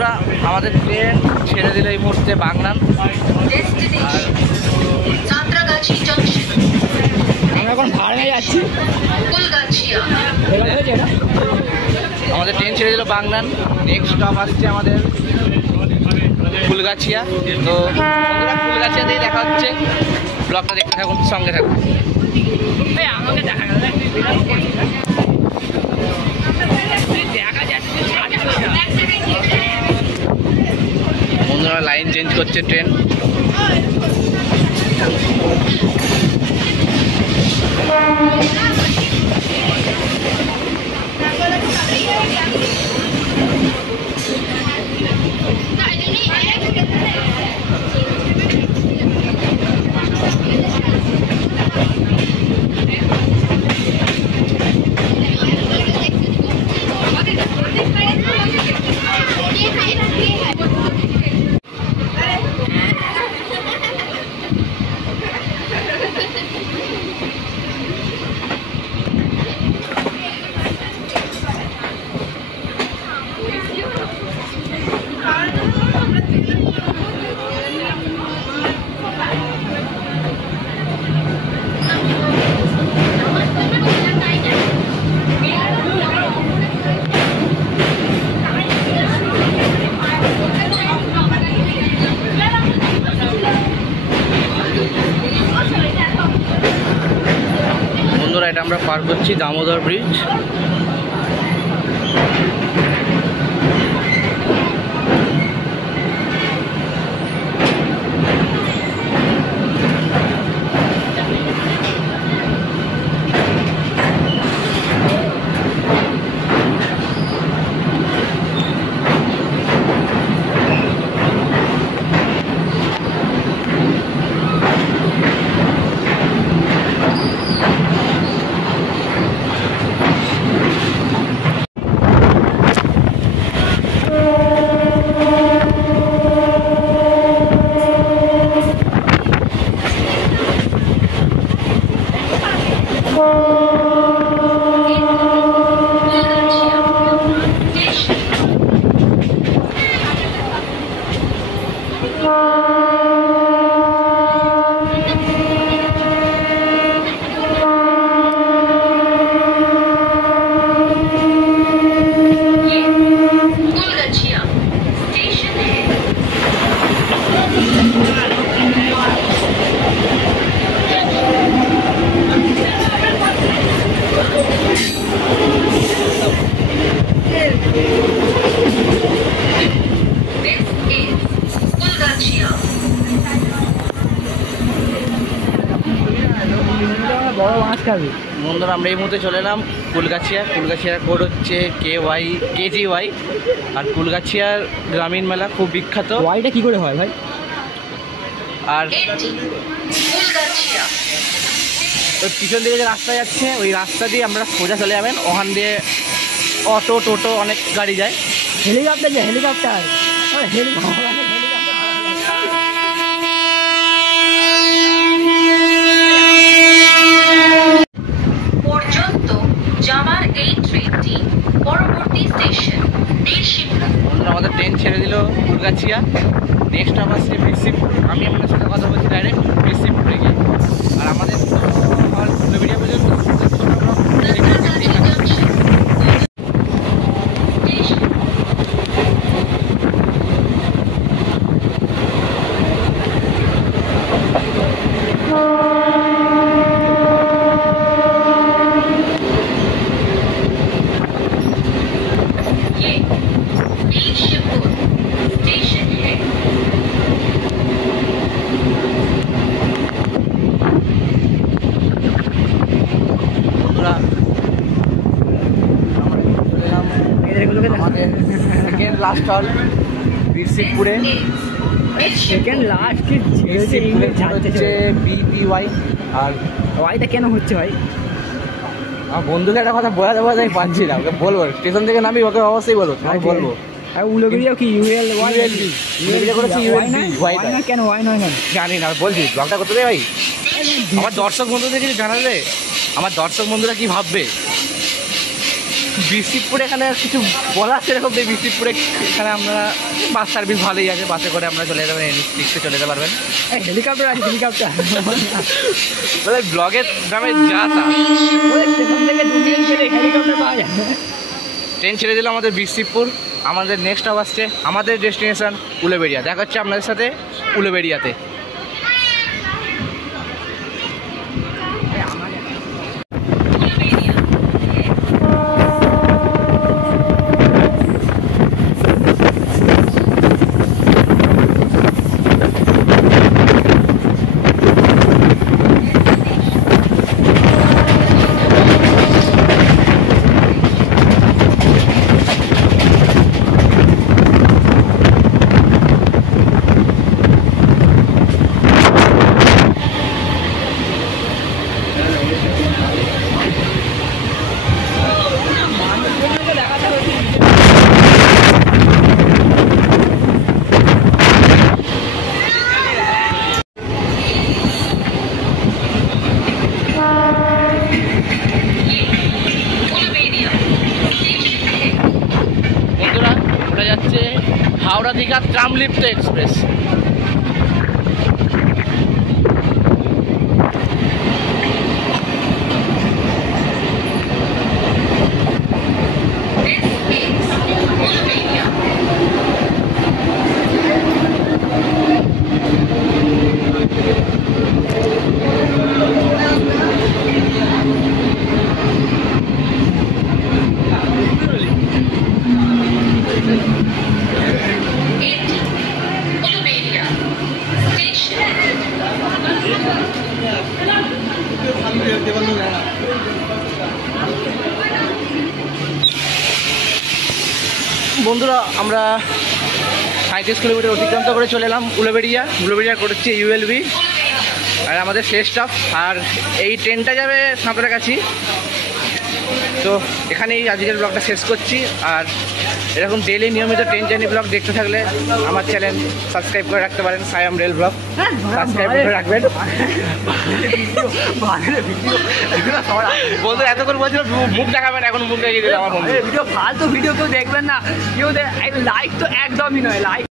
বন্ধুরা আমাদের ট্রেন ছেড়ে দিল এই মুহূর্তে বাগনান। আমরা এখন ভাড়া যাচ্ছি। আমাদের ট্রেন ছেড়ে দিল বাগনান। নেক্সট স্টপ আসছে আমাদের ফুলগাছিয়া। তো বন্ধুরা ফুলগাছিয়াতেই দেখা হচ্ছে। ব্লগটা দেখতে থাকুন, সঙ্গে থাকুন। আমাকে দেখা গেল বন্ধুরা লাইন চেঞ্জ করছে ট্রেন। বন্ধুরা এটা আমরা পার করছি দামোদর ব্রিজ। বন্ধুরা আমরা এই মুহূর্তে চলে এলাম ফুলগাছিয়া। ফুলগাছিয়ার কোড হচ্ছে KGY। আর ফুলগাছিয়ার গ্রামীণ মেলা খুব বিখ্যাত। ওয়াইটা কি করে হয় ভাই? আর ওই পিছন দিকে যে রাস্তা যাচ্ছে ওই রাস্তা দিয়ে আমরা সোজা চলে যাবেন। ওখান দিয়ে অটো টোটো অনেক গাড়ি যায়। হেলিকপ্টার যায়, হেলিকপ্টার আমাদের ট্রেন ছেড়ে দিল ফুলগাছিয়া। নেক্সট স্টপ আসছে বিরসিমপুর। আমি আপনার সাথে কথা বলছি ডাইরেক্ট বিরসিমপুরে গিয়ে। আর আমাদের ভিডিও পর্যন্ত আমাদের সেকেন্ড লাস্ট হল বিরসিমপুরে। সেকেন্ড লাস্ট হচ্ছে BPY। আর ওয়াইটা কেন হচ্ছে ভাই? আমার বন্ধুকে একটা কথা বোঝাতে আমি পারছি না। ওকে বলবো স্টেশন থেকে নামি, ওকে অবশ্যই বলবো, আমি বলবো। আর উলবেরিয়াও কি ULB করেছি ULB। কেন ওয়াই নয় না জানি না, বলছি ব্লগটা করতে দে ভাই। আমার দর্শক বন্ধুদের কিছু জানালে আমার দর্শক বন্ধুরা কি ভাববে? বিসিপুরে এখানে কিছু বলার সেরকম নেই। বিসিপুরে এখানে আমরা বাস সার্ভিস ভালোই আছে, বাসে করে আমরা চলে যেতে পারেন, এনএস চলে যেতে পারবেন। হেলিকপ্টার আছে, হেলিকপ্টার। মানে ব্লগের নামে যা তা। স্টেশন থেকে 2 মিনিট গেলে হেলিকপ্টার পাওয়া যায়। ট্রেন ছেড়ে দিল আমাদের বিসিপুর। আমাদের নেক্সট আসছে আমাদের ডেস্টিনেশন উলুবেড়িয়া। দেখা হচ্ছে আপনাদের সাথে উলুবেড়িয়াতে। বন্ধুরা, ওটা যাচ্ছে হাওড়া দীঘা ট্রামলিপ্ত এক্সপ্রেস। বন্ধুরা, আমরা 35 কিলোমিটার অতিক্রান্ত করে চলে এলাম উলুবেড়িয়া। উলুবেড়িয়া করছে ইউএলবি আর আমাদের শেষ স্টপ। আর এই ট্রেনটা যাবে সাঁতরাগাছি। তো এখানেই আজকের ব্লগটা শেষ করছি। আর এরকম ডেইলি নিয়মিত ট্রেন জার্নি ব্লগ দেখতে থাকলে আমার চ্যানেল সাবস্ক্রাইব করে রাখতে পারেন, সায়াম রেল ব্লগ। সাবস্ক্রাইব করে রাখবেন। বন্ধু এতক্ষণ বলছিল মুখ দেখাবেন, এখন মুখ দেখিয়ে দিল আমার বন্ধু। ভিডিও ফালতু ভিডিও কেউ দেখবেন না, কেউ লাইক তো একদমই নয়, লাইক